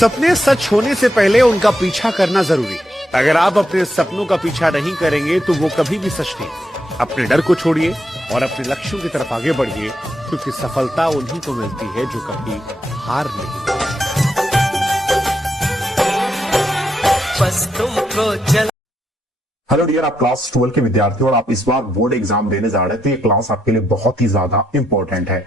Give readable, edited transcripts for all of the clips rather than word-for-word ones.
सपने सच होने से पहले उनका पीछा करना जरूरी है। अगर आप अपने सपनों का पीछा नहीं करेंगे तो वो कभी भी सच नहीं। अपने डर को छोड़िए और अपने लक्ष्यों की तरफ आगे बढ़िए, क्योंकि सफलता उन्हीं को मिलती है जो कभी हार नहीं। बस तुमको चल। हेलो डियर, आप क्लास 12 के विद्यार्थी और आप इस बार बोर्ड एग्जाम देने जा रहे हैं, तो ये क्लास आपके लिए बहुत ही ज्यादा इंपॉर्टेंट है।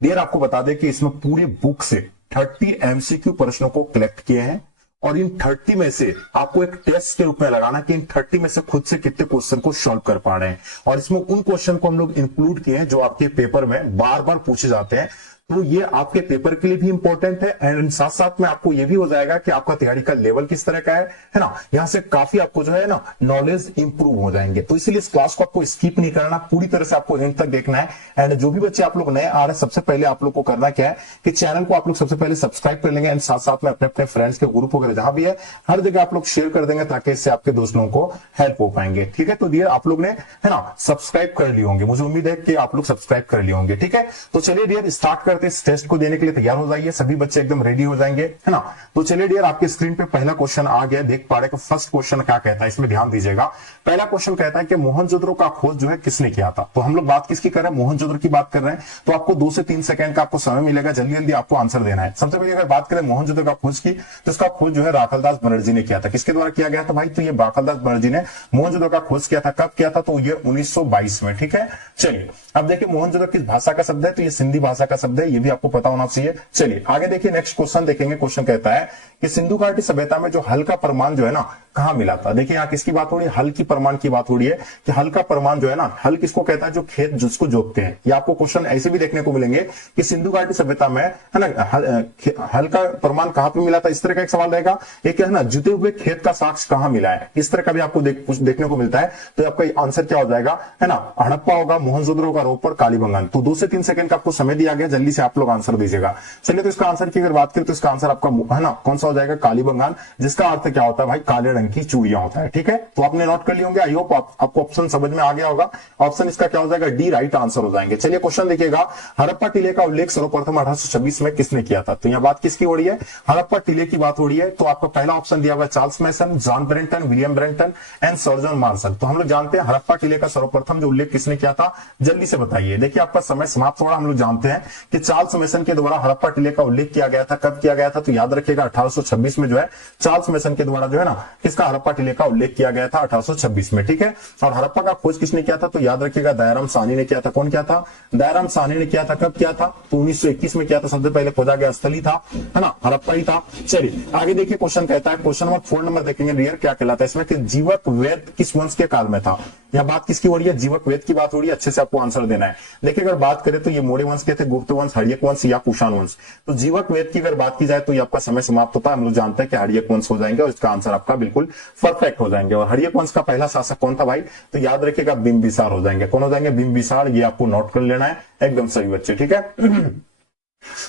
डियर, आपको बता दें कि इसमें पूरी बुक से 30 एमसीक्यू प्रश्नों को कलेक्ट किए हैं और इन 30 में से आपको एक टेस्ट के रूप में लगाना कि इन 30 में से खुद से कितने क्वेश्चन को सॉल्व कर पा रहे हैं। और इसमें उन क्वेश्चन को हम लोग इंक्लूड किए हैं जो आपके पेपर में बार बार पूछे जाते हैं, तो ये आपके पेपर के लिए भी इंपॉर्टेंट है एंड साथ साथ में आपको ये भी हो जाएगा कि आपका तैयारी का लेवल किस तरह का है ना। यहां से काफी आपको जो है ना नॉलेज इंप्रूव हो जाएंगे। तो इसीलिए इस क्लास को आपको स्किप नहीं करना, पूरी तरह से आपको एंड तक देखना है। एंड जो भी बच्चे आप लोग नए आ रहे हैं, सबसे पहले आप लोग को करना क्या है कि चैनल को आप लोग सबसे पहले सब्सक्राइब कर लेंगे एंड साथ साथ में अपने अपने फ्रेंड्स के ग्रुप वगैरह जहां भी है हर जगह आप लोग शेयर कर देंगे, ताकि इससे आपके दोस्त लोगों को हेल्प हो पाएंगे। ठीक है, तो डियर आप लोग ने है ना सब्सक्राइब कर लिए होंगे, मुझे उम्मीद है कि आप लोग सब्सक्राइब कर लिए होंगे। ठीक है, तो चलिए डियर स्टार्ट करते हैं। इस टेस्ट को देने के लिए तैयार हो जाइए, सभी बच्चे एकदम रेडी हो जाएंगे, है ना। तो चलिए डियर, आपके स्क्रीन पे पहला क्वेश्चन आ गया, देख पा रहे कि फर्स्ट क्वेश्चन क्या कहता है, इसमें ध्यान दीजिएगा। पहला क्वेश्चन कहता है कि मोहनजोदड़ो का खोज जो है किसने किया था। तो हम लोग बात किसकी कर रहे हैं, मोहनजोदड़ो की बात कर रहे हैं। तो आपको 2 से 3 सेकंड का आपको समय मिलेगा, जल्दी जल्दी आपको आंसर देना है। सबसे पहले अगर बात करें मोहनजोदड़ो का खोज की, तो इसका खोज जो है राखालदास बनर्जी ने किया था। किसके द्वारा किया गया था भाई, तो ये राखालदास बनर्जी ने मोहनजोदड़ो का खोज किया था। कब किया था, तो ये 1922 में। ठीक है, चलिए अब देखिए मोहनजोदड़ो किस भाषा का शब्द है, तो ये सिंधी भाषा का शब्द है, ये भी आपको पता होना चाहिए। चलिए आगे देखिए, नेक्स्ट क्वेश्चन देखेंगे। क्वेश्चन कहता है कि सिंधु घाटी सभ्यता में जो हल का प्रमाण जो है ना कहां मिला था। देखिए यहाँ किसकी बात हो रही है, हल की प्रमाण की बात हो रही है कि हल का प्रमाण जो है ना, हल किसको कहता है, जो खेत जिसको जोतते हैं। ये आपको क्वेश्चन ऐसे भी देखने को मिलेंगे कि सिंधु घाटी सभ्यता में है ना हल का प्रमाण कहां पे मिला था, इस तरह का एक सवाल रहेगा। एक है ना जुते हुए खेत का साक्ष्य कहां मिला है, इस तरह का भी आपको देखने को मिलता है। तो आपका आंसर क्या हो जाएगा, है ना, हड़प्पा होगा, मोहनजोदड़ो का रोपड़, कालीबंगान। तो 2 से 3 सेकंड का आपको समय दिया गया, जल्दी से आप लोग आंसर दीजिएगा। चलिए तो इसका आंसर की अगर बात करें तो इसका आंसर आपका है ना कौन सा हो जाएगा, कालीबंगान, जिसका अर्थ क्या होता है भाई, काले रंग की चूड़ियां होता है। ठीक है, तो आपने नोट कर लिए होंगे। आई होप आपको ऑप्शन समझ में आ गया होगा। ऑप्शन इसका क्या हो जाएगा, डी राइट आंसर हो जाएंगे। चलिए क्वेश्चन देखिएगा, हड़प्पा टीले का उल्लेख सर्वप्रथम 1826 में किसने किया था। तो यहां बात किसकी हो रही है, हड़प्पा टीले की बात हो रही है। तो आपका पहला ऑप्शन दिया हुआ है Charles Masson, John Brenton, William Brenton and Sir John Marshall. तो हम लोग जानते हैं हड़प्पा टीले का सर्वप्रथम जो उल्लेख किसने किया था, जल्दी से बताइए। देखिए आपका समय समाप्त हो रहा। हम लोग जानते हैं कि चार्ल्स मैसन के द्वारा हड़प्पा टीले का उल्लेख किया गया था। कब किया गया था, तो याद रखिएगा 1826 में जो है चार्ल्स मैसन के द्वारा जो है ना किसका हड़प्पा टीले का उल्लेख किया गया था 1826 में। ठीक है, और हड़प्पा का खोज किसने किया था, तो याद रखिएगा दयाराम साहनी ने किया था। कौन किया था, दयाराम साहनी ने किया था। कब किया था, तो 1921 में किया था। सबसे पहले खोजा गया स्थल ही था, है ना, हड़प्पा ही था। चलिए आगे देखिए, क्वेश्चन कहता है, क्वेश्चन नंबर 4 नंबर देखेंगे डियर, क्या कहलाता है इसमें कि जीवक वेद किस वंश के काल में था। यह बात किसकी हो रही है, जीवक वेद की बात हो रही है। अच्छे से आपको आंसर देना है। देखिए अगर बात करें तो ये मौर्य वंश के थे, गुप्त वंश, हर्यक वंश या कुषाण वंश। तो जीवक वेद की अगर बात की जाए तो ये आपका समय समाप्त होता है। हम लोग जानते हैं कि हर्यक वंश हो जाएंगे और इसका आंसर आपका बिल्कुल परफेक्ट हो जाएंगे। और हर्यक वंश का पहला शासक कौन था भाई, तो याद रखिएगा बिंबिसार हो जाएंगे। कौन हो जाएंगे, बिंबिसार। ये आपको नोट कर लेना है, एकदम सही बच्चे। ठीक है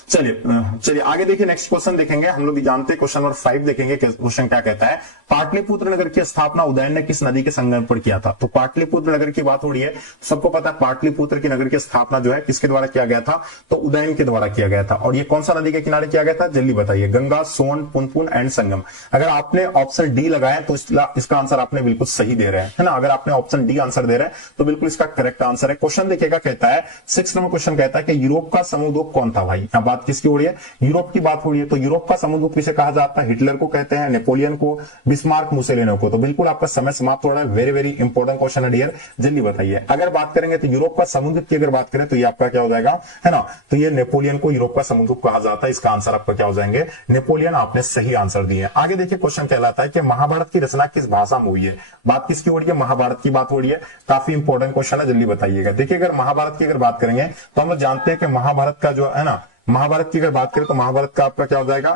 चलिए आगे देखिए, नेक्स्ट क्वेश्चन देखेंगे। हम लोग भी जानते हैं क्वेश्चन नंबर 5 देखेंगे। क्वेश्चन क्या कहता है, पाटलिपुत्र नगर की स्थापना उदयन ने किस नदी के संगम पर किया था। तो पाटलिपुत्र नगर की बात हो रही है, सबको पता है पाटलिपुत्र की नगर की स्थापना जो है किसके द्वारा किया गया था, तो उदयन के द्वारा किया गया था। और ये कौन सा नदी के किनारे किया गया था, जल्दी बताइए। गंगा, सोन, पुनपुन एंड संगम। अगर आपने ऑप्शन डी लगाया तो इसका आंसर आपने बिल्कुल सही दे रहे हैं, है ना। अगर आपने ऑप्शन डी आंसर दे रहे हैं तो बिल्कुल इसका करेक्ट आंसर है। क्वेश्चन देखिएगा, कहता है 6 नंबर क्वेश्चन कहता है कि यूरोप का समुद्र कौन था भाई। यहां बात किसकी हो रही है, यूरोप की बात हो रही है। तो यूरोप का समुद्र किसे कहा जाता है, हिटलर को कहते हैं, नेपोलियन को, बिस्मार्क, मुसेलिनो को। तो बिल्कुल आपका समय समाप्त हो रहा है। वेरी वेरी इंपॉर्टेंट क्वेश्चन है डियर, जल्दी बताइए। अगर बात करेंगे तो यूरोप का समुद्र की अगर बात करें तो ये आपका क्या हो जाएगा, है ना, तो ये नेपोलियन को यूरोप का समुद्र कहा जाता है। इसका आंसर आपका क्या हो जाएंगे, नेपोलियन। आपने सही आंसर दिए। आगे देखिए, क्वेश्चन कहलाता है कि महाभारत की रचना किस भाषा में हुई है। बात किसकी हो रही है, महाभारत की बात हो रही है। काफी इंपॉर्टेंट क्वेश्चन है, जल्दी बताइएगा। देखिए अगर महाभारत की अगर बात करेंगे तो हम लोग जानते हैं कि महाभारत का जो है ना, महाभारत की अगर बात करें तो महाभारत का आपका क्या हो जाएगा,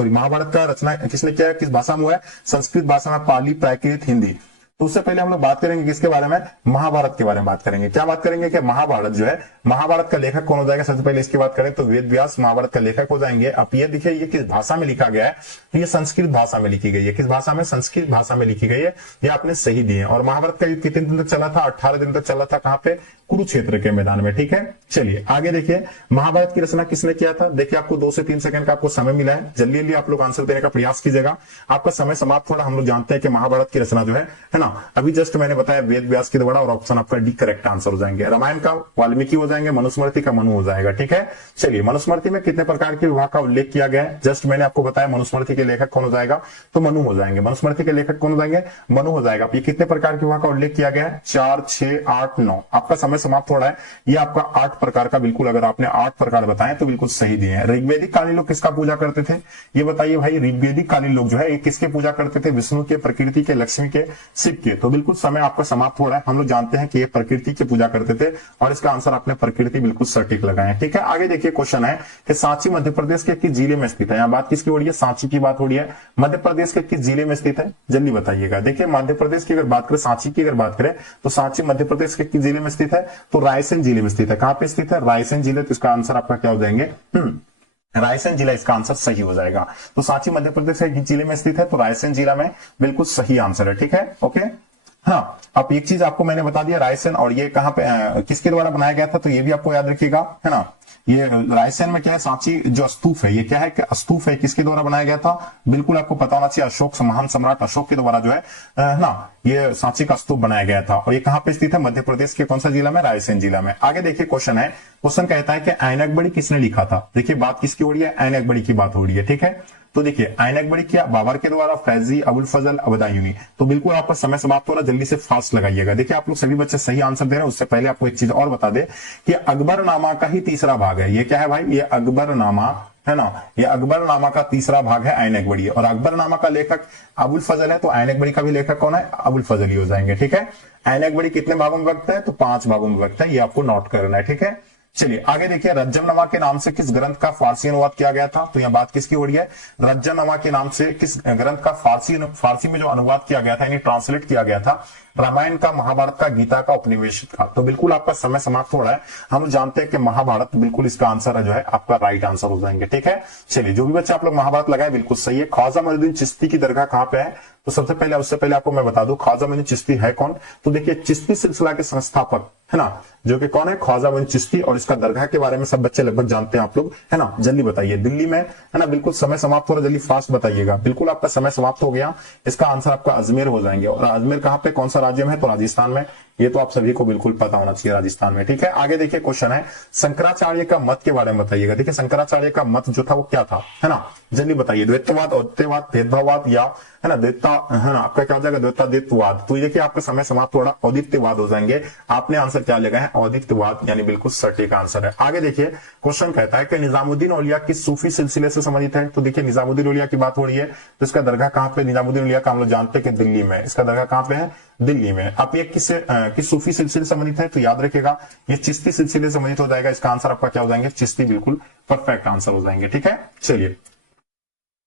महाभारत का रचना किसने किया है, किस भाषा में हुआ है, संस्कृत भाषा में, पाली, प्राकृत, हिंदी। तो उससे पहले हम लोग बात करेंगे किसके बारे में, महाभारत के बारे में बात करेंगे। क्या बात करेंगे कि महाभारत जो है, महाभारत का लेखक कौन हो जाएगा। सबसे पहले इसकी बात करें तो वेद व्यास महाभारत का लेखक हो जाएंगे। अब ये देखिए ये किस भाषा में लिखा गया है, तो ये संस्कृत भाषा में लिखी गई है। किस भाषा में, संस्कृत भाषा में लिखी गई है। ये आपने सही दिए। और महाभारत का युद्ध कितने दिन तक चला था, 18 दिन तक चला था। कहां पे, कुरुक्षेत्र के मैदान में। ठीक है, चलिए आगे देखिए महाभारत की रचना किसने किया था। देखिए आपको 2 से 3 सेकंड का आपको समय मिला है, जल्दी जल्दी आप लोग आंसर देने का प्रयास कीजिएगा। आपका समय समाप्त हो रहा। हम लोग जानते हैं कि महाभारत की रचना जो है ना, अभी जस्ट मैंने बताया वेद व्यास के द्वारा, और ऑप्शन आपका डी करेक्ट आंसर हो जाएंगे। रामायण का वाल्मीकि हो जाएंगे, मनुस्मृति का मनु हो जाएगा। ठीक है, चलिए मनुस्मृति में कितने प्रकार के विभाग का उल्लेख किया गया है, जस्ट मैंने आपको बताया। मनुस्मृति के लेखक कौन हो जाएगा, तो मनु हो जाएंगे। मनुस्मृति के लेखक कौन हो जाएंगे, मनु हो जाएगा। ये कितने प्रकार के विभाग का उल्लेख किया गया है, 4, 6, 8, 9। आपका समय समाप्त हो रहा है। ये आपका 8 प्रकार का, बिल्कुल अगर आपने 8 प्रकार बताए तो बिल्कुल सही दिए हैं। ऋग्वेदिक कालीन लोग किसका पूजा करते थे, ये बताइए भाई। ऋग्वेदिक कालीन लोग जो है किसके पूजा करते थे, विष्णु के, प्रकृति के, लक्ष्मी के, शिव के। तो बिल्कुल समय आपका समाप्त हो रहा है। हम लोग जानते हैं कि ये प्रकृति की पूजा करते थे, और इसका आंसर आपने प्रकृति बिल्कुल सटीक लगाए। ठीक है, आगे देखिए क्वेश्चन है कि सांची मध्य प्रदेश के किस जिले में स्थित है। यहाँ बात किसकी हो रही है, सांची की बात हो रही है। मध्य प्रदेश के किस जिले में स्थित है, जल्दी बताइएगा। देखिए मध्य प्रदेश की अगर बात करें, सांची की अगर बात करें, तो सांची मध्य प्रदेश के किस जिले में स्थित है, तो रायसेन जिले में स्थित है। कहां पे स्थित है, रायसेन जिले। तो इसका आंसर आपका क्या हो जाएंगे, रायसेन जिला इसका आंसर सही हो जाएगा। तो सांची मध्य प्रदेश के जिले में स्थित है, तो रायसेन जिला में बिल्कुल सही आंसर है। ठीक है, ओके। हाँ, अब एक चीज आपको मैंने बता दिया, रायसेन और ये कहां पे किसके द्वारा बनाया गया था, तो ये भी आपको याद रखिएगा, है ना। ये रायसेन में क्या है, सांची जो स्तूप है, ये क्या है कि स्तूप है, किसके द्वारा बनाया गया था, बिल्कुल आपको पता होना चाहिए। अशोक, महान सम्राट अशोक के द्वारा जो है ना, ये सांची का स्तूप बनाया गया था। और ये कहां पे स्थित है, मध्य प्रदेश के कौन सा जिला में, रायसेन जिला में। आगे देखिए क्वेश्चन है, क्वेश्चन कहता है कि ऐन अकबरी किसने लिखा था। देखिए बात किसकी हो रही है, ऐन अकबरी की बात हो रही है। ठीक है, तो देखिए ऐन अकबरी क्या, बाबर के द्वारा, फैजी, अबुल फजल, अबदायूनी। तो बिल्कुल आपका समय समाप्त हो रहा है, जल्दी से फास्ट लगाइएगा। देखिए आप लोग सभी बच्चे सही आंसर दे रहे हैं। उससे पहले आपको एक चीज और बता दे कि अकबरनामा का ही तीसरा भाग है। ये क्या है भाई, ये अकबरनामा है ना, ये अकबरनामा का तीसरा भाग है ऐन अकबरी। और अकबरनामा का लेखक अबुल फजल है, तो ऐन अकबरी का भी लेखक कौन है, अबुल फजल ही हो जाएंगे। ठीक है, ऐन अकबरी कितने भागों में विभक्त है, तो 5 भागों में विभक्त है। ये आपको नोट करना है। ठीक है, चलिए आगे देखिए, रज्जमनमा के नाम से किस ग्रंथ का फारसी अनुवाद किया गया था। तो यहाँ बात किसकी हो रही है, रज्जमनमा के नाम से किस ग्रंथ का फारसी में जो अनुवाद किया गया था, यानी ट्रांसलेट किया गया था, रामायण का, महाभारत का, गीता का, उपनिवेश का। तो बिल्कुल आपका समय समाप्त हो रहा है। हम जानते हैं कि महाभारत बिल्कुल इसका आंसर है जो है आपका राइट आंसर हो जाएंगे। ठीक है, चलिए जो भी बच्चे आप लोग महाभारत लगाए बिल्कुल सही है। ख्वाजा मोइनुद्दीन चिश्ती की दरगाह कहां पे है, तो सबसे पहले उससे पहले आपको मैं बता दूं ख्वाजा मोइनुद्दीन चिश्ती है कौन। तो देखिए चिश्ती सिलसिला के संस्थापक है ना, जो कि कौन है, ख्वाजा मोइनुद्दीन चिश्ती। और इसका दरगाह के बारे में सब बच्चे लगभग जानते हैं आप लोग, है ना। जल्दी बताइए, दिल्ली में है ना। बिल्कुल समय समाप्त हो रहा है, जल्दी फास्ट बताइएगा। बिल्कुल आपका समय समाप्त हो गया। इसका आंसर आपका अजमेर हो जाएंगे। और अजमेर कहां पे, कौन सा राज्य में है, तो राजस्थान में। ये तो आप सभी को बिल्कुल पता होना चाहिए, राजस्थान में। ठीक है, आगे देखिए क्वेश्चन है, शंकराचार्य का मत के बारे में बताइएगा। देखिए शंकराचार्य का मत जो था वो क्या था, है ना, जल्दी बताइए। द्वैतवाद, अद्वैतवाद, भेदभाववाद, या है ना द्वैता, है ना, आपका क्या हो जाएगा, द्वैतादित्यवाद। तो देखिए आपका समय समाप्त हो रहा, औदित्यवाद हो जाएंगे। आपने आंसर क्या लगा है, औदित्यवाद, यानी बिल्कुल सटीक आंसर है। आगे देखिए क्वेश्चन कहता है कि निजामुद्दीन औलिया किस सूफी सिलसिले से संबंधित है। तो देखिए निजामुद्दीन औलिया की बात हो रही है, तो इसका दरगाह कहां पे, निजामुद्दीन औलिया का हम लोग जानते हैं कि दिल्ली में। इसका दरगाह कहां पे है, दिल्ली में। अब ये किस सूफी सिलसिले से संबंधित है, तो याद रखिएगा ये चिश्ती सिलसिले से संबंधित हो जाएगा। इसका आंसर आपका क्या हो जाएंगे, चिश्ती, बिल्कुल परफेक्ट आंसर हो जाएंगे। ठीक है, चलिए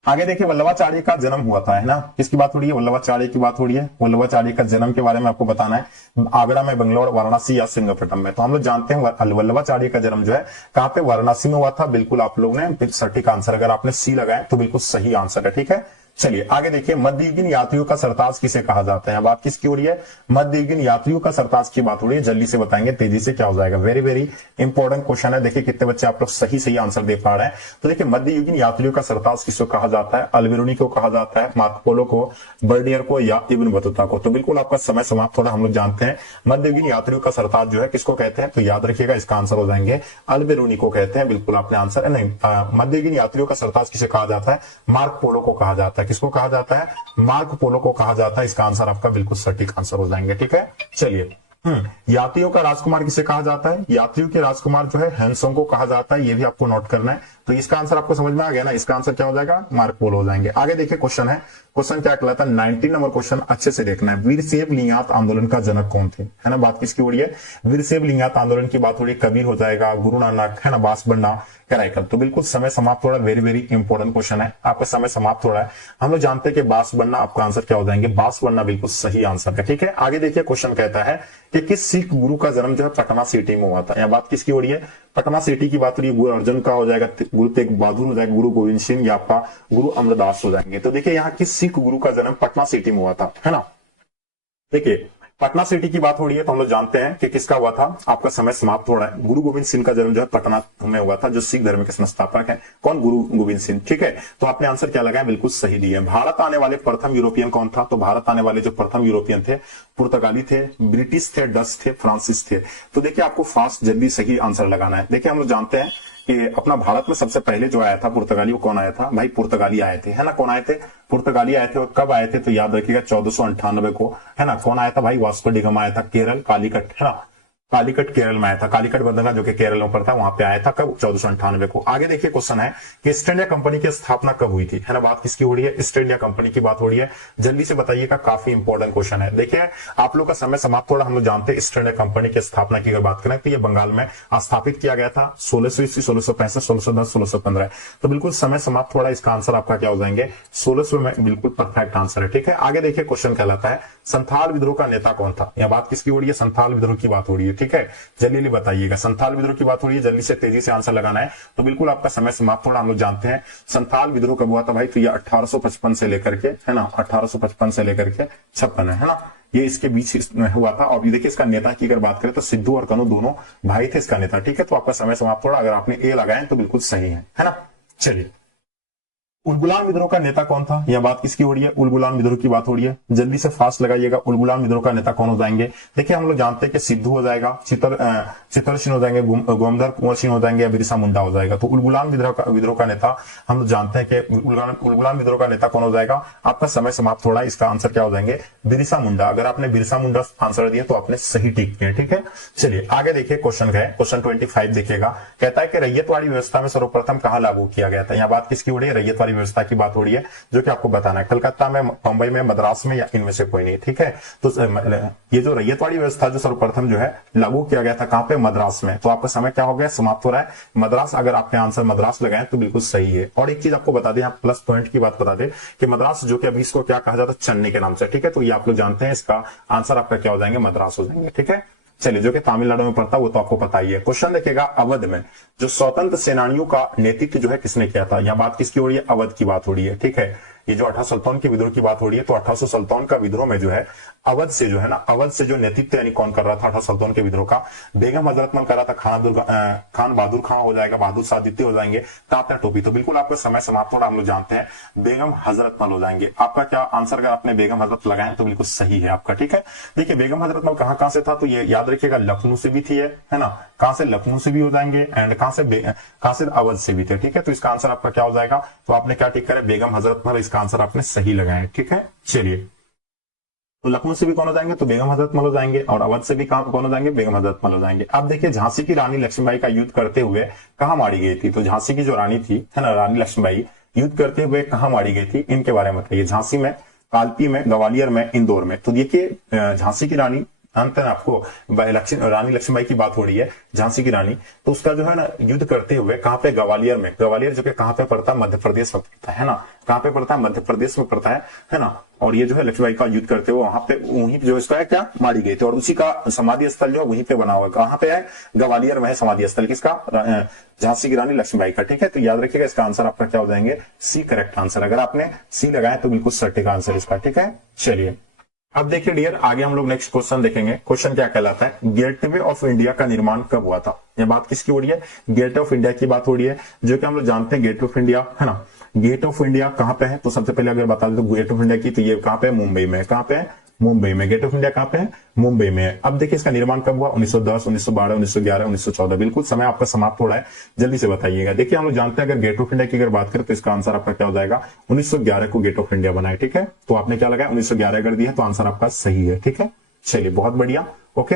आगे देखिए, वल्लभाचार्य का जन्म हुआ था, है ना। किसकी बात हो रही है, वल्लभाचार्य की बात हो रही है। वल्लभाचार्य का जन्म के बारे में आपको बताना है, आगरा में, बंगलौर, वाराणसी या सिंगापुर में। तो हम लोग जानते हैं वल्लभाचार्य का जन्म जो है कहां पे, वाराणसी में हुआ था। बिल्कुल आप लोग ने सटीक आंसर, अगर आपने सी लगाए तो बिल्कुल सही आंसर है। ठीक है, चलिए आगे देखिए, मध्ययुगीन यात्रियों का सरताज किसे कहा जाता है। बात किसकी हो रही है, मध्ययुगीन यात्रियों का सरताज की बात हो रही है। जल्दी से बताएंगे, तेजी से, क्या हो जाएगा। वेरी वेरी इंपॉर्टेंट क्वेश्चन है। देखिए कितने बच्चे आप लोग सही आंसर दे पा रहे हैं। तो देखिए मध्ययुगीन यात्रियों का सरताज किसको कहा जाता है, अल्बेरुनी को कहा जाता है, मार्को पोलो को, बर्डियर को, या इब्न बतूता को। तो बिल्कुल आपका समय समाप्त हो रहा है। हम लोग जानते हैं मध्ययुगीन यात्रियों का सरताज जो है किसको कहते हैं, तो याद रखिएगा इसका आंसर हो जाएंगे अल्बेरुनी को कहते हैं। बिल्कुल आपने आंसर नहीं, मध्ययुगीन यात्रियों का सरताज किसे कहा जाता है, मार्को पोलो को कहा जाता है। किसको कहा जाता है, मार्को पोलो को कहा जाता है। इसका आंसर आपका बिल्कुल सटीक आंसर हो जाएंगे। ठीक है, चलिए यात्रियों का राजकुमार किसे कहा जाता है, यात्रियों के राजकुमार जो है हैंसोंग को कहा जाता है। ये भी आपको नोट करना है। तो इसका आंसर आपको समझ में आ गया ना, इसका आंसर क्या हो जाएगा, मार्को पोलो हो जाएंगे। आगे देखिए क्वेश्चन है, क्वेश्चन क्या कहलाता है, 19 नंबर क्वेश्चन अच्छे से देखना है। वीरशैव लिंगायत आंदोलन का जनक कौन थे, है ना। बात किसकी हो रही है, वीरशैव लिंगायत आंदोलन की बात हो रही है। कबीर हो जाएगा, गुरु नानक, है ना, बासबंडा, कराईकल। तो बिल्कुल समय समाप्त हो रहा है, वेरी वेरी इंपॉर्टेंट क्वेश्चन है, आपका समय समाप्त हो रहा है। हम लोग जानते हैं कि बांस बनना, आपका आंसर क्या हो जाएंगे, बांस बनना बिल्कुल सही आंसर है। ठीक है, आगे देखिए क्वेश्चन कहता है कि किस सिख गुरु का जन्म जो है पटना सिटी में हुआ था। यह बात किसकी हो रही है, पटना सिटी की बात हो रही है। गुरु अर्जुन का हो जाएगा, गुरु तेग बहादुर हो जाएगा, गुरु गोविंद सिंह या आपका गुरु अमरदास हो जाएंगे। तो देखिए यहाँ किस सिख गुरु का जन्म पटना सिटी में हुआ था, है ना। देखिए पटना सिटी की बात हो रही है तो हम लोग जानते हैं कि किसका हुआ था, आपका समय समाप्त हो रहा है। गुरु गोविंद सिंह का जन्म जो है पटना में हुआ था, जो सिख धर्म के संस्थापक है। कौन, गुरु गोविंद सिंह। ठीक है, तो आपने आंसर क्या लगाया, बिल्कुल सही दिया। भारत आने वाले प्रथम यूरोपियन कौन था, तो भारत आने वाले जो प्रथम यूरोपियन थे, पुर्तगाली थे, ब्रिटिश थे, डच थे, फ्रांसिस थे। तो देखिए आपको फास्ट जल्दी सही आंसर लगाना है। देखिए हम लोग जानते हैं कि अपना भारत में सबसे पहले जो आया था पुर्तगाली, वो कौन आया था भाई, पुर्तगाली आए थे, है ना। कौन आए थे, पुर्तगाली आए थे। और कब आए थे, तो याद रखिएगा 1498 को, है ना। कौन आया था भाई, वास्को डी गामा आया था, केरल कालीकट, है ना, कालीकट केरल में आया था। कालीकट बंदरगाह जो कि केरल में पड़ता है, वहां पे आया था कब, 1498 को। आगे देखिए क्वेश्चन है कि ईस्ट इंडिया कंपनी की स्थापना कब हुई थी, है ना। बात किसकी हो रही है, ईस्ट इंडिया कंपनी की बात हो रही है। जल्दी से बताइएगा, काफी इंपॉर्टेंट क्वेश्चन है। देखिए आप लोग का समय समाप्त हो रहा, हम लोग जानते हैं ईस्ट इंडिया कंपनी की स्थापना की अगर बात करें तो ये बंगाल में स्थापित किया गया था 1600 ईस्वी, 1665, 1610, 1615। तो बिल्कुल समय समाप्त हो रहा है, इसका आंसर आपका क्या हो जाएंगे, 1600 में बिल्कुल परफेक्ट आंसर है। ठीक है, आगे देखिए क्वेश्चन कहलाता है संथाल विद्रोह का नेता कौन था। यह बात किसकी हो रही है, संथाल विद्रोह की बात हो रही है। ठीक है, जल्दी बताइएगा, संथाल विद्रोह की बात हो रही है, जल्दी से तेजी से आंसर लगाना है। तो बिल्कुल आपका समय समाप्त हो रहा, हम लोग जानते हैं संथाल विद्रोह कब हुआ था भाई, तो ये 1855 से लेकर के, है ना, 1855 से लेकर के 56 है ना, ये इसके बीच में हुआ था। और ये देखिए इसका नेता की अगर बात करें तो सिद्धू और कन्हू दोनों भाई थे इसका नेता। ठीक है, तो आपका समय समाप्त हो रहा, अगर आपने ए लगाए तो बिल्कुल सही है ना। चलिए, उलगुलान विद्रोह का नेता कौन था, यह बात किसकी हो रही है, उलगुलान विद्रोह की बात हो रही है। जल्दी से फास्ट लगाइएगा, उलगुलान विद्रोह का नेता कौन हो जाएंगे। देखिए हम लोग जानते हैं कि सिद्धू हो जाएगा, चित्तर सिंह हो जाएंगे, गोमधर कुंवर सिंह हो जाएंगे, या बिरसा मुंडा हो जाएगा। तो उलगुलान विद्रोह का नेता हम लोग जानते हैं कि उलगुलान विद्रोह का नेता कौन हो जाएगा। आपका समय समाप्त हो रहा है, इसका आंसर क्या हो जाएंगे, बिरसा मुंडा। अगर आपने बिरसा मुंडा आंसर दिया तो आपने सही टिक किया। ठीक है, चलिए आगे देखिए क्वेश्चन है, क्वेश्चन 25 देखिएगा, कहता है कि रैयतवाड़ी व्यवस्था में सर्वप्रथम कहां लागू किया गया था। यहाँ बात किसकी हो रही है, रैयतवाड़ी व्यवस्था की बात हो रही है, जो कि आपको बताना है कलकत्ता में, मुंबई में, मद्रास में, या इनमें से कोई नहीं। ठीक है, तो ये जो रैयतवाड़ी व्यवस्था जो सर्वप्रथम जो है लागू किया गया था, कहां पे, मद्रास में। तो आपका समय क्या हो गया, समाप्त हो रहा है, मद्रास। अगर आपने आंसर मद्रास लगाए तो बिल्कुल सही है। और एक चीज आपको बता दें, आप प्लस पॉइंट की बात बता दें कि मद्रास जो कि अभी इसको क्या कहा जाता है, चेन्नई के नाम से। ठीक है, तो ये आप लोग जानते हैं, इसका आंसर आपका क्या हो जाएंगे, मद्रास हो जाएंगे। ठीक है, चलिए, जो कि तमिलनाडु में पड़ता है वो तो आपको पता ही है। क्वेश्चन देखिएगा, अवध में जो स्वतंत्र सेनानियों का नेतृत्व जो है किसने किया था। यह बात किसकी हो रही है, अवध की बात हो रही है। ठीक है, ये जो 1857 के विद्रोह की बात हो रही है, तो 1857 का विद्रोह में जो है अवध से जो है ना, अवध से जो नेतृत्व यानी कौन कर रहा था 1857 के विद्रोह का, बेगम हजरतमल कर रहा था, खान बहादुर खां हो जाएगा, बहादुर शाह द्वितीय हो जाएंगे, तात्या टोपी। तो बिल्कुल आपका समय समाप्त हो रहा, हम लोग जानते हैं बेगम हजरतमल हो जाएंगे। आपका क्या आंसर, अगर आपने बेगम हजरत लगाए तो बिल्कुल सही है आपका। ठीक है, देखिए बेगम हजरतमल कहां से था, तो ये याद रखिएगा लखनऊ से भी थी, है ना, कहां से, लखनऊ से भी हो जाएंगे, एंड कहां से अवध से भी थे। ठीक है, तो इसका आंसर आपका क्या हो जाएगा, तो आपने क्या टिक करे, बेगम हजरतमल, इसका आंसर आपने सही लगाए। ठीक है, चलिए, तो लखनऊ से भी कौन हो जाएंगे, तो बेगम हजरतमल हो जाएंगे, और अवध से भी कौन हो जाएंगे, बेगम हजरतमल हो जाएंगे। अब देखिए झांसी की रानी लक्ष्मीबाई का युद्ध करते हुए कहां मारी गई थी। तो झांसी की जो रानी थी, है ना, रानी लक्ष्मीबाई, युद्ध करते हुए कहां मारी गई थी, इनके बारे में बताइए। झांसी में, कालपी में, ग्वालियर में, इंदौर में। तो देखिए झांसी की रानी, अंत में आपको रानी लक्ष्मीबाई की बात हो रही है, झांसी की रानी, तो उसका जो है ना युद्ध करते हुए कहां पे, ग्वालियर में। ग्वालियर जो कि कहां पे पड़ता है, मध्य प्रदेश में पड़ता है ना, कहां पे पड़ता है, मध्य प्रदेश में पड़ता है ना। और ये जो है लक्ष्मीबाई का युद्ध करते हुए वहां पे, वहीं जो इसका है क्या, मारी गई थी। और उसी का समाधि स्थल जो है वहीं पे बना हुआ है, कहां पे है, ग्वालियर में है समाधि स्थल किसका, झांसी की रानी लक्ष्मीबाई का। ठीक है, तो याद रखिएगा, इसका आंसर आपका क्या हो जाएंगे, सी करेक्ट आंसर। अगर आपने सी लगाया तो बिल्कुल सटीक आंसर इसका। ठीक है, चलिए अब देखिए डियर, आगे हम लोग नेक्स्ट क्वेश्चन देखेंगे। क्वेश्चन क्या कहलाता है, गेटवे ऑफ इंडिया का निर्माण कब हुआ था। यह बात किसकी हो रही है, गेट ऑफ इंडिया की बात हो रही है, जो कि हम लोग जानते हैं गेट ऑफ इंडिया, है ना। गेट ऑफ इंडिया कहां पे है, तो सबसे पहले अगर बता दें तो गेट ऑफ इंडिया की, तो ये कहां पे है, मुंबई में। कहां पे है, मुंबई में। गेट ऑफ इंडिया कहां पे है, मुंबई में। अब देखिए इसका निर्माण कब हुआ, 1910, 1912, 1911, 1914। बिल्कुल समय आपका समाप्त हो रहा है, जल्दी से बताइएगा। देखिए हम लोग जानते हैं अगर गेट ऑफ इंडिया की अगर बात करें तो इसका आंसर आपका क्या हो जाएगा, 1911 को गेट ऑफ इंडिया बनाए। ठीक है, तो आपने क्या लगाया, 1911 कर दिया, तो आंसर आपका सही है। ठीक है, चलिए बहुत बढ़िया, ओके।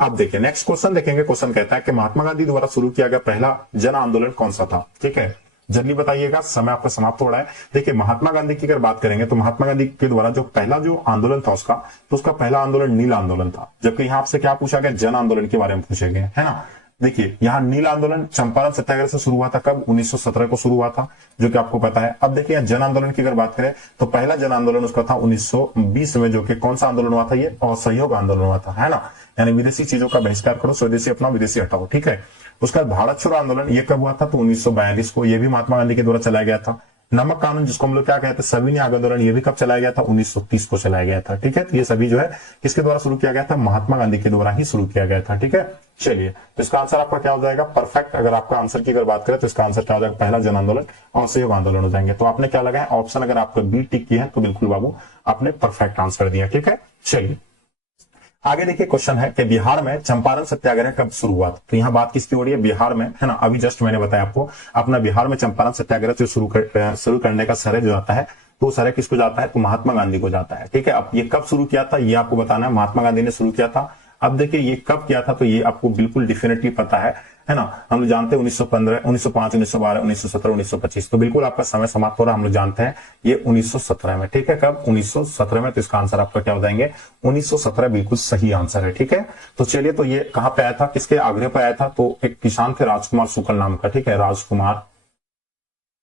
अब देखिए नेक्स्ट क्वेश्चन देखेंगे। क्वेश्चन कहता है कि महात्मा गांधी द्वारा शुरू किया गया पहला जन आंदोलन कौन सा था। ठीक है, जल्दी बताइएगा, समय आपका समाप्त हो रहा है। देखिए महात्मा गांधी की अगर बात करेंगे तो महात्मा गांधी के द्वारा जो पहला जो आंदोलन था उसका, तो उसका पहला आंदोलन नील आंदोलन था। जबकि यहां आपसे क्या पूछा गया, जन आंदोलन के बारे में पूछे गए, है ना। देखिए यहाँ नील आंदोलन चंपारण सत्याग्रह से शुरू हुआ था, कब? 1917 को शुरू हुआ था, जो कि आपको पता है। अब देखिए जन आंदोलन की अगर बात करें तो पहला जन आंदोलन उसका था 1920 में, जो कि कौन सा आंदोलन हुआ था? ये असहयोग आंदोलन हुआ था, है ना। यानी विदेशी चीजों का बहिष्कार करो, स्वदेशी अपना विदेशी हटाओ, ठीक है। उसका बाद भारत छोड़ो आंदोलन, ये कब हुआ था? तो 1942 को, ये भी महात्मा गांधी के द्वारा चलाया गया था। नमक कानून, जिसको हम लोग क्या कहते हैं सविनय आंदोलन, ये भी कब चलाया गया था? 1930 को चलाया गया था, ठीक है। तो ये सभी जो है किसके द्वारा शुरू किया गया था? महात्मा गांधी के द्वारा ही शुरू किया गया था, ठीक है। चलिए, तो इसका आंसर आपका क्या हो जाएगा? परफेक्ट। अगर आपका आंसर की अगर बात करें तो इसका आंसर क्या हो जाएगा? पहला जन आंदोलन और असहयोग आंदोलन हो जाएंगे। तो आपने क्या लगाया? ऑप्शन अगर आपका बी टिक किया है तो बिल्कुल बाबू आपने परफेक्ट आंसर दिया, ठीक है। चलिए आगे देखिए, क्वेश्चन है कि बिहार में चंपारण सत्याग्रह कब शुरू हुआ था? तो यहाँ बात किसकी हो रही है? बिहार में, है ना। अभी जस्ट मैंने बताया आपको, अपना बिहार में चंपारण सत्याग्रह से शुरू करने का श्रेय जो जाता है, तो श्रेय किसको जाता है? तो महात्मा गांधी को जाता है, ठीक है। अब ये कब शुरू किया था ये आपको बताना है। महात्मा गांधी ने शुरू किया था। अब देखिए ये कब किया था, तो ये आपको बिल्कुल डेफिनेटली पता है ना। हम लोग जानते हैं 1915, 1905, 1912, 1917, 1925, तो बिल्कुल आपका समय समाप्त हो रहा है। हम लोग जानते हैं ये 1917 में, ठीक है। कब? 1917 में। तो इसका आंसर आपका क्या हो जाएंगे? 1917 बिल्कुल सही आंसर है, ठीक है। तो चलिए, तो ये कहां पे आया था? किसके आग्रह पर आया था? तो एक किसान थे राजकुमार शुक्ल नाम का, ठीक है। राजकुमार,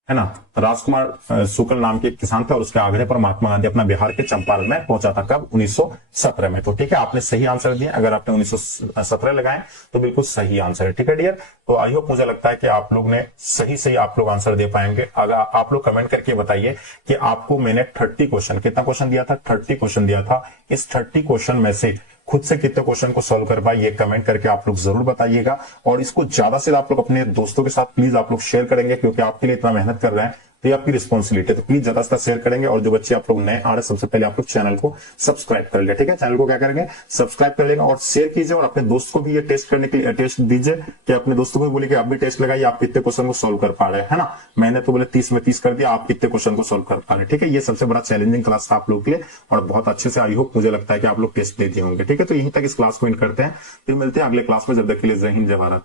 है ना, राजकुमार शुक्ल नाम के किसान थे और उसके आग्रह पर महात्मा गांधी अपना बिहार के चंपारण में पहुंचा था। कब? 1917 में। तो ठीक है, आपने सही आंसर दिया। अगर आपने 1917 लगाए तो बिल्कुल सही आंसर है, ठीक है डियर। तो आई होप, मुझे लगता है कि आप लोग ने सही आप लोग आंसर दे पाएंगे। अगर आप लोग कमेंट करके बताइए कि आपको मैंने 30 क्वेश्चन, कितना क्वेश्चन दिया था? 30 क्वेश्चन दिया था। इस 30 क्वेश्चन में से खुद से कितने क्वेश्चन को सॉल्व कर पाए, ये कमेंट करके आप लोग जरूर बताइएगा। और इसको ज्यादा से आप लोग अपने दोस्तों के साथ प्लीज आप लोग शेयर करेंगे, क्योंकि आपके लिए इतना मेहनत कर रहे हैं तो ये आपकी रिस्पॉन्सिबिलिटी है। तो प्लीज ज्यादा से ज्यादा शेयर करेंगे। और जो बच्चे आप लोग नए आ रहे हैं, सबसे पहले आप लोग चैनल को सब्सक्राइब कर ले, ठीक है। चैनल को क्या करेंगे? सब्सक्राइब कर लेगा और शेयर कीजिए। और अपने दोस्त को भी ये टेस्ट करने के लिए टेस्ट दीजिए, कि अपने दोस्तों को भी बोले कि आप भी टेस्ट लगाइए, आप कितने क्वेश्चन को सोल्व कर पा रहे हैं, है ना। मैंने तो बोले 30 में 30 कर दिया, आप कितने क्वेश्चन को सोल्व कर पा रहे हैं, ठीक है। ये सबसे बड़ा चैलेंजिंग क्लास था आप लोग के लिए और बहुत अच्छे से आई होप, मुझे लगता है कि आप लोग टेस्ट देते होंगे, ठीक है। तो यहीं तक इस क्लास को एंड करते हैं, फिर मिलते हैं अगले क्लास में। जब तक के लिए जय हिंद, जय भारत।